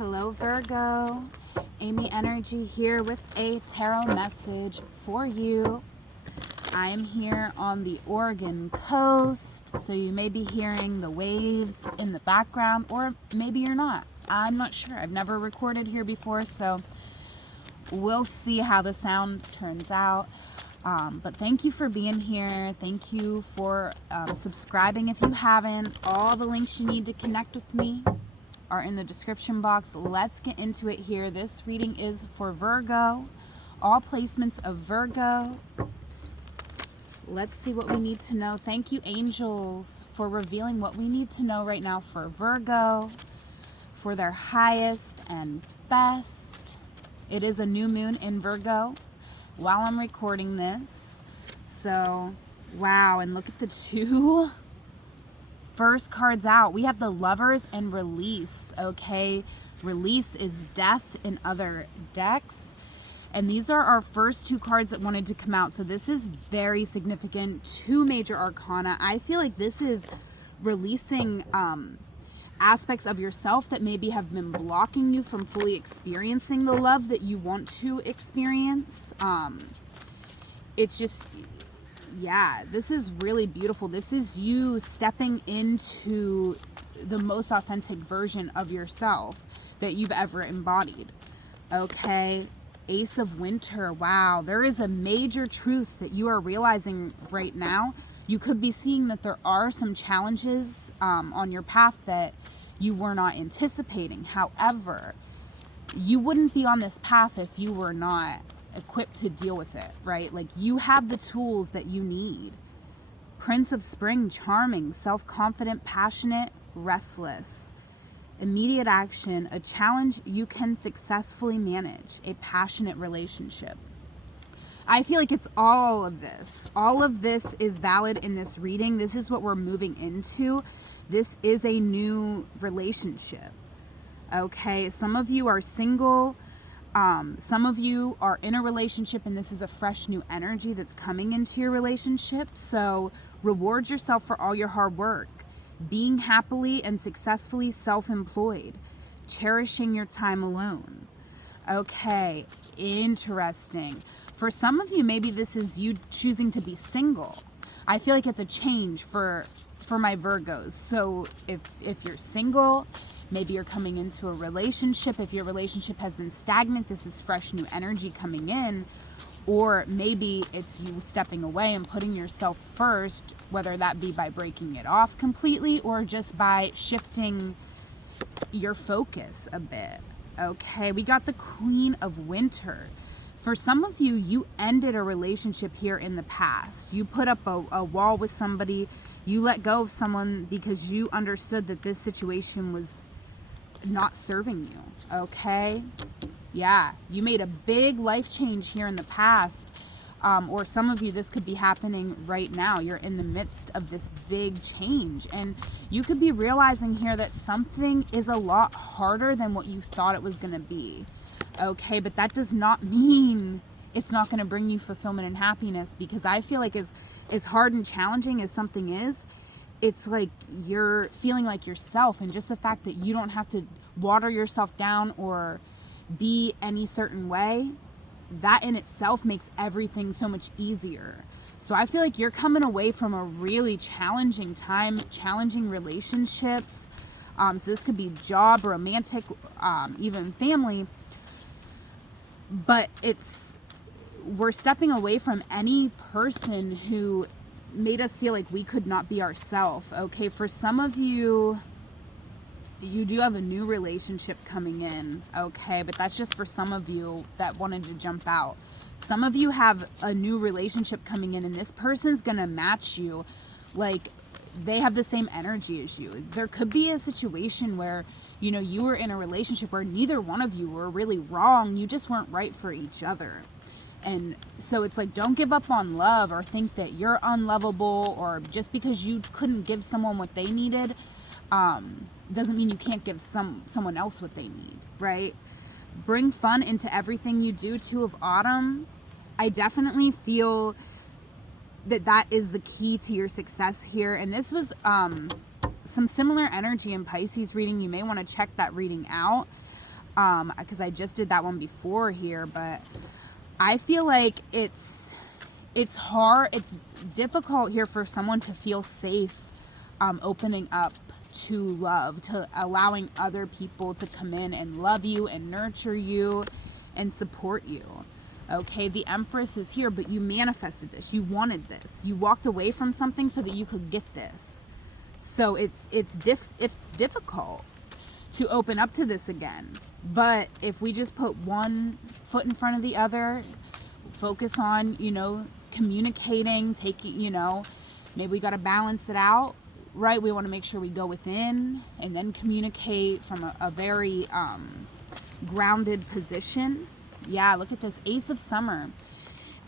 Hello Virgo, Amy Energy here with a tarot message for you. I am here on the Oregon coast, so you may be hearing the waves in the background, or maybe you're not. I'm not sure. I've never recorded here before, so we'll see how the sound turns out. But thank you for being here. Thank you for subscribing if you haven't. All the links you need to connect with me are in the description box. Let's get into it here. This reading is for Virgo. All placements of Virgo. Let's see what we need to know. Thank you, angels, for revealing what we need to know right now for Virgo, for their highest and best. It is a new moon in Virgo while I'm recording this. So, wow, and look at the two first cards out. We have the Lovers and Release, okay? Release is death in other decks. And these are our first two cards that wanted to come out. So this is very significant. Two major arcana. I feel like this is releasing aspects of yourself that maybe have been blocking you from fully experiencing the love that you want to experience. It's just, yeah, this is really beautiful. This is you stepping into the most authentic version of yourself that you've ever embodied. Okay, Ace of Winter. Wow, there is a major truth that you are realizing right now. You could be seeing that there are some challenges on your path that you were not anticipating. However, you wouldn't be on this path if you were not equipped to deal with it, right? Like, you have the tools that you need. Prince of Spring, charming, self-confident, passionate, restless. Immediate action, a challenge you can successfully manage, a passionate relationship. I feel like it's all of this. All of this is valid in this reading. This is what we're moving into. This is a new relationship. Okay, some of you are single. Some of you are in a relationship, and this is a fresh new energy that's coming into your relationship. So reward yourself for all your hard work. Being happily and successfully self-employed. Cherishing your time alone. Okay, interesting. For some of you, maybe this is you choosing to be single. I feel like it's a change for my Virgos. So if you're single, maybe you're coming into a relationship. If your relationship has been stagnant, this is fresh new energy coming in. Or maybe it's you stepping away and putting yourself first, whether that be by breaking it off completely or just by shifting your focus a bit. Okay, we got the Queen of Winter. For some of you, you ended a relationship here in the past. You put up a wall with somebody. You let go of someone because you understood that this situation was not serving you. Okay? Yeah, you made a big life change here in the past. Or some of you, this could be happening right now. You're in the midst of this big change. And you could be realizing here that something is a lot harder than what you thought it was going to be. Okay, but that does not mean it's not going to bring you fulfillment and happiness, because I feel like as hard and challenging as something is, it's like you're feeling like yourself, and just the fact that you don't have to water yourself down or be any certain way, that in itself makes everything so much easier. So I feel like you're coming away from a really challenging time, challenging relationships. So this could be job, romantic, even family. But we're stepping away from any person who made us feel like we could not be ourselves. Okay, for some of you, you do have a new relationship coming in, okay, but that's just for some of you that wanted to jump out. Some of you have a new relationship coming in, and this person's gonna match you. Like, they have the same energy as you. There could be a situation where, you know, you were in a relationship where neither one of you were really wrong. You just weren't right for each other. And so it's like, don't give up on love or think that you're unlovable, or just because you couldn't give someone what they needed, doesn't mean you can't give someone else what they need, right? Bring fun into everything you do. Two of Autumn. I definitely feel that is the key to your success here. And this was some similar energy in Pisces reading. You may want to check that reading out. because I just did that one before here, but I feel like it's hard, it's difficult here for someone to feel safe opening up to love, to allowing other people to come in and love you and nurture you and support you. Okay, the Empress is here, but you manifested this. You wanted this. You walked away from something so that you could get this. So it's difficult to open up to this again. But if we just put one foot in front of the other, focus on, communicating, taking, maybe we got to balance it out, right? We want to make sure we go within and then communicate from a very grounded position. Yeah, look at this Ace of Summer.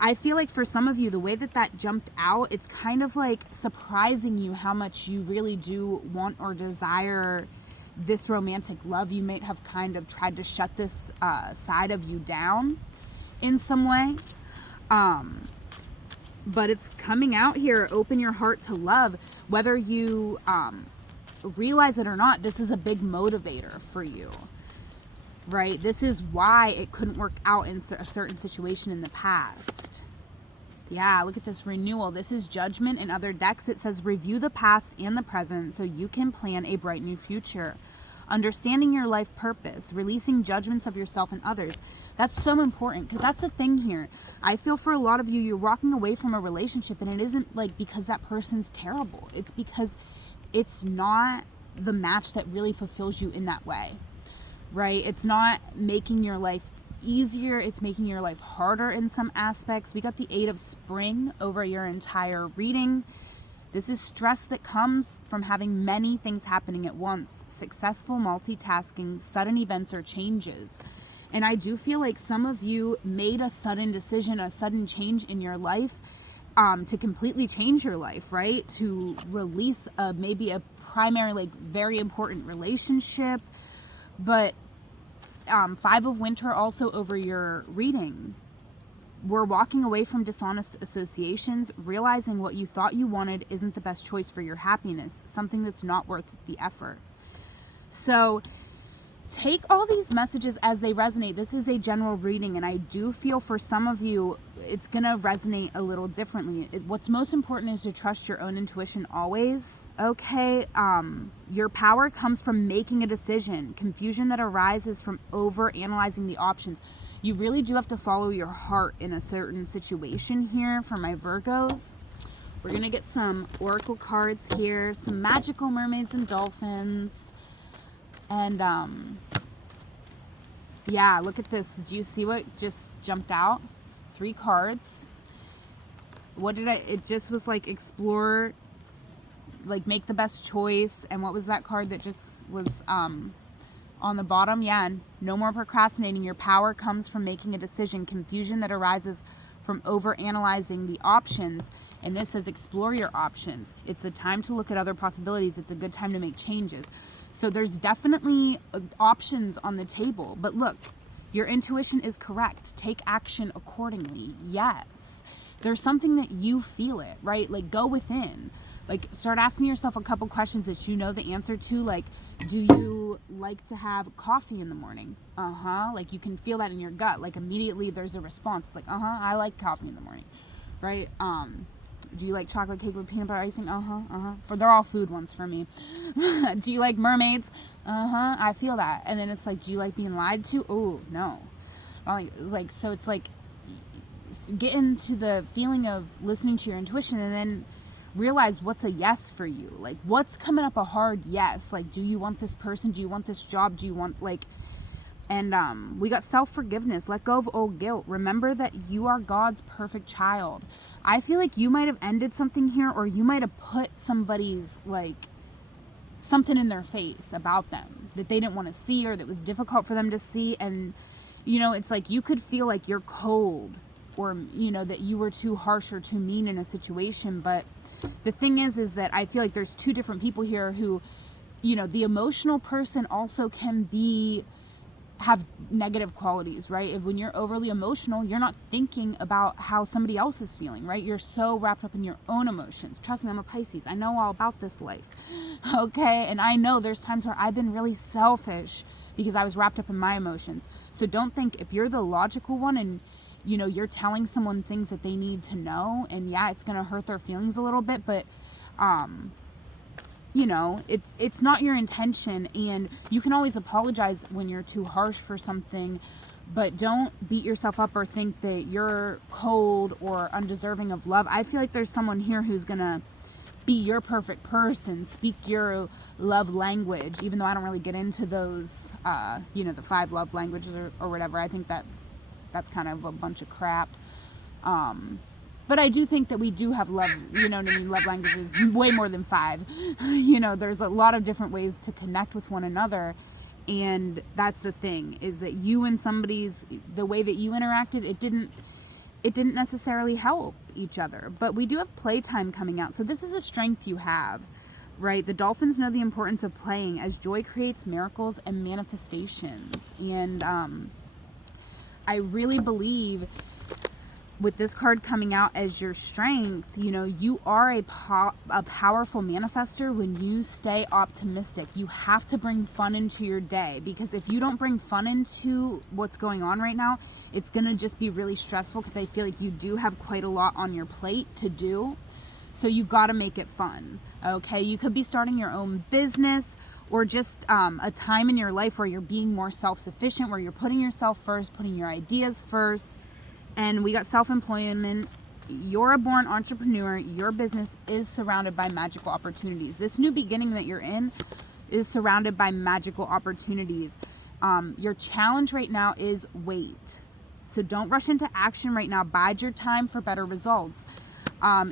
I feel like for some of you, the way that jumped out, it's kind of like surprising you how much you really do want or desire this romantic love. You might have kind of tried to shut this side of you down in some way. But it's coming out here. Open your heart to love. Whether you realize it or not, this is a big motivator for you. Right? This is why it couldn't work out in a certain situation in the past. Yeah, look at this renewal. This is Judgment. In other decks, it says review the past and the present so you can plan a bright new future. Understanding your life purpose, releasing judgments of yourself and others. That's so important because that's the thing here. I feel for a lot of you, you're walking away from a relationship and it isn't like because that person's terrible. It's because it's not the match that really fulfills you in that way. Right? It's not making your life easier. It's making your life harder in some aspects. We got the 8 of Spring over your entire reading. This is stress that comes from having many things happening at once. Successful multitasking, sudden events or changes. And I do feel like some of you made a sudden decision, a sudden change in your life to completely change your life, right? To release maybe a primary, like very important relationship. But 5 of Winter also over your reading. We're walking away from dishonest associations, realizing what you thought you wanted isn't the best choice for your happiness, something that's not worth the effort. So take all these messages as they resonate. This is a general reading, and I do feel for some of you, it's going to resonate a little differently. What's most important is to trust your own intuition always, okay? Your power comes from making a decision. Confusion that arises from over-analyzing the options. You really do have to follow your heart in a certain situation here for my Virgos. We're going to get some oracle cards here, some magical mermaids and dolphins. And, yeah, look at this. Do you see what just jumped out? 3 cards. It just was like explore, like make the best choice. And what was that card that just was, on the bottom? Yeah, no more procrastinating. Your power comes from making a decision. Confusion that arises from over-analyzing the options. And this says explore your options. It's a time to look at other possibilities. It's a good time to make changes. So there's definitely options on the table. But look, your intuition is correct. Take action accordingly. Yes. There's something that you feel it, right? Like go within. Like start asking yourself a couple questions that you know the answer to. Like, do you like to have coffee in the morning? Like you can feel that in your gut. Like immediately there's a response. It's like, I like coffee in the morning, right? Do you like chocolate cake with peanut butter icing? They're all food ones for me. Do you like mermaids? I feel that. And then it's like, do you like being lied to? Oh, no. So it's like get into the feeling of listening to your intuition and then realize what's a yes for you. Like what's coming up a hard yes? Like, do you want this person? Do you want this job? Do you want and we got self-forgiveness. Let go of old guilt. Remember that you are God's perfect child. I feel like you might have ended something here, or you might have put somebody's something in their face about them that they didn't want to see or that was difficult for them to see. And it's like you could feel like you're cold or that you were too harsh or too mean in a situation. But the thing is that I feel like there's 2 different people here who the emotional person also can be have negative qualities, right? If when you're overly emotional, you're not thinking about how somebody else is feeling, right? You're so wrapped up in your own emotions. Trust me, I'm a Pisces. I know all about this life. Okay? And I know there's times where I've been really selfish because I was wrapped up in my emotions. So don't think if you're the logical one and you're telling someone things that they need to know, and yeah, it's going to hurt their feelings a little bit, but it's not your intention, and you can always apologize when you're too harsh for something, but don't beat yourself up or think that you're cold or undeserving of love. I feel like there's someone here who's gonna be your perfect person, speak your love language, even though I don't really get into those, the 5 love languages or whatever. I think that's kind of a bunch of crap. But I do think that we do have love, love languages, way more than 5. There's a lot of different ways to connect with one another. And that's the thing, is that you and the way that you interacted, it didn't necessarily help each other. But we do have playtime coming out. So this is a strength you have, right? The dolphins know the importance of playing, as joy creates miracles and manifestations. And I really believe with this card coming out as your strength, you are a powerful manifester when you stay optimistic. You have to bring fun into your day, because if you don't bring fun into what's going on right now, it's going to just be really stressful, because I feel like you do have quite a lot on your plate to do. So you got to make it fun. Okay. You could be starting your own business, or just a time in your life where you're being more self-sufficient, where you're putting yourself first, putting your ideas first. And we got self-employment. You're a born entrepreneur. Your business is surrounded by magical opportunities. This new beginning that you're in is surrounded by magical opportunities. Your challenge right now is wait. So don't rush into action right now. Bide your time for better results.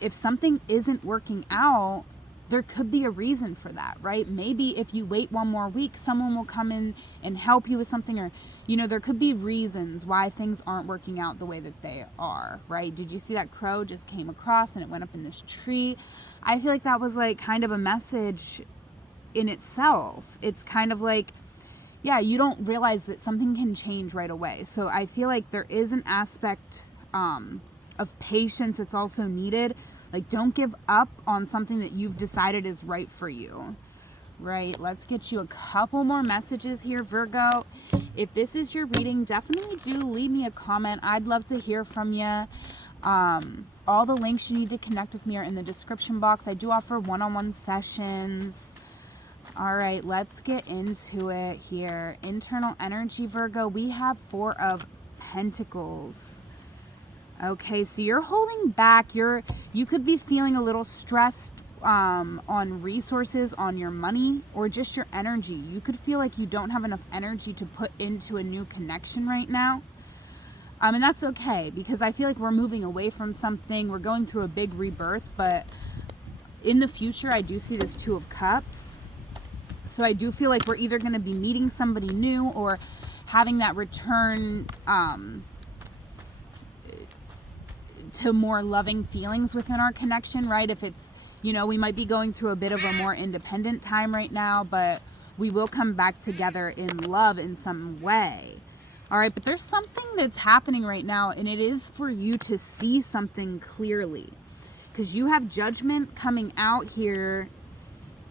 If something isn't working out, there could be a reason for that, right? Maybe if you wait one more week, someone will come in and help you with something, or, there could be reasons why things aren't working out the way that they are, right? Did you see that crow just came across and it went up in this tree? I feel like that was like kind of a message in itself. It's kind of like, yeah, you don't realize that something can change right away. So I feel like there is an aspect of patience that's also needed. Like, don't give up on something that you've decided is right for you, right? Let's get you a couple more messages here, Virgo. If this is your reading, definitely do leave me a comment. I'd love to hear from you. All the links you need to connect with me are in the description box. I do offer one-on-one sessions. All right, let's get into it here. Internal energy, Virgo. We have 4 of Pentacles. Okay, so you're holding back. You could be feeling a little stressed on resources, on your money, or just your energy. You could feel like you don't have enough energy to put into a new connection right now. And that's okay, because I feel like we're moving away from something. We're going through a big rebirth, but in the future, I do see this 2 of Cups. So I do feel like we're either going to be meeting somebody new or having that return to more loving feelings within our connection, right? If it's, we might be going through a bit of a more independent time right now, but we will come back together in love in some way. All right, but there's something that's happening right now, and it is for you to see something clearly, because you have Judgment coming out here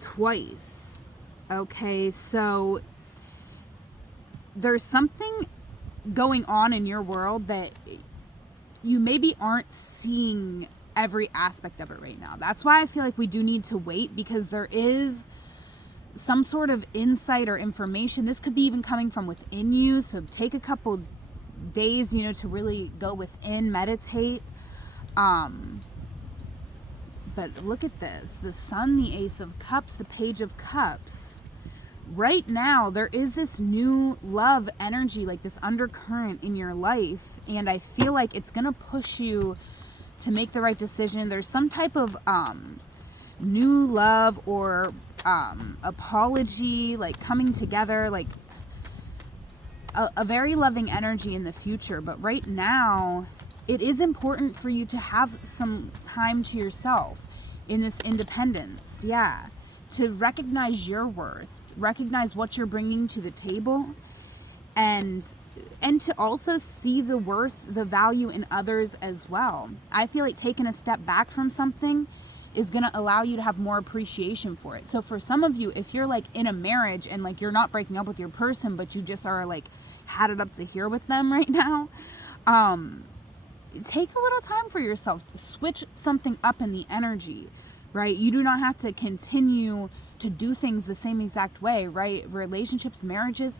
twice. Okay, so there's something going on in your world that you maybe aren't seeing every aspect of it right now. That's why I feel like we do need to wait, because there is some sort of insight or information. This could be even coming from within you. So take a couple days, to really go within, meditate. But look at this. The Sun, the Ace of Cups, the Page of Cups. Right now, there is this new love energy, like this undercurrent in your life. And I feel like it's going to push you to make the right decision. There's some type of new love or apology, like coming together, like a very loving energy in the future. But right now, it is important for you to have some time to yourself in this independence. Yeah. To recognize your worth. Recognize what you're bringing to the table, and to also see the worth, the value in others as well. I feel like taking a step back from something is going to allow you to have more appreciation for it. So for some of you, if you're like in a marriage and like you're not breaking up with your person, but you just are like had it up to here with them right now, take a little time for yourself to switch something up in the energy, right? You do not have to continue to do things the same exact way, right? Relationships, marriages,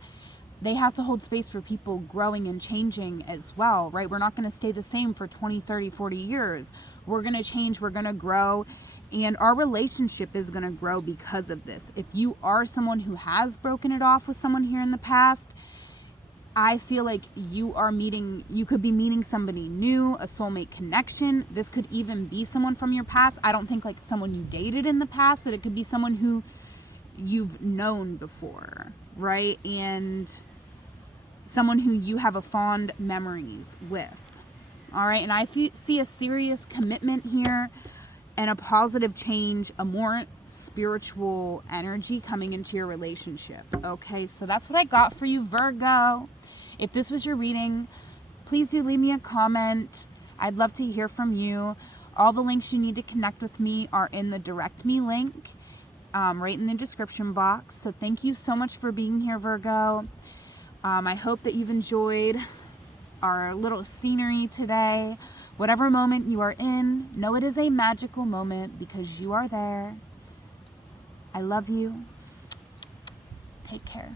they have to hold space for people growing and changing as well, right? We're not going to stay the same for 20, 30, 40 years. We're going to change, we're going to grow, and our relationship is going to grow because of this. If you are someone who has broken it off with someone here in the past, I feel like you could be meeting somebody new, a soulmate connection. This could even be someone from your past. I don't think like someone you dated in the past, but it could be someone who you've known before, right? And someone who you have a fond memories with. All right, and I see a serious commitment here and a positive change, a more spiritual energy coming into your relationship. Okay, so that's what I got for you, Virgo. If this was your reading, please do leave me a comment. I'd love to hear from you. All the links you need to connect with me are in the direct me link, right in the description box. So thank you so much for being here, Virgo. I hope that you've enjoyed our little scenery today. Whatever moment you are in, know it is a magical moment because you are there. I love you. Take care.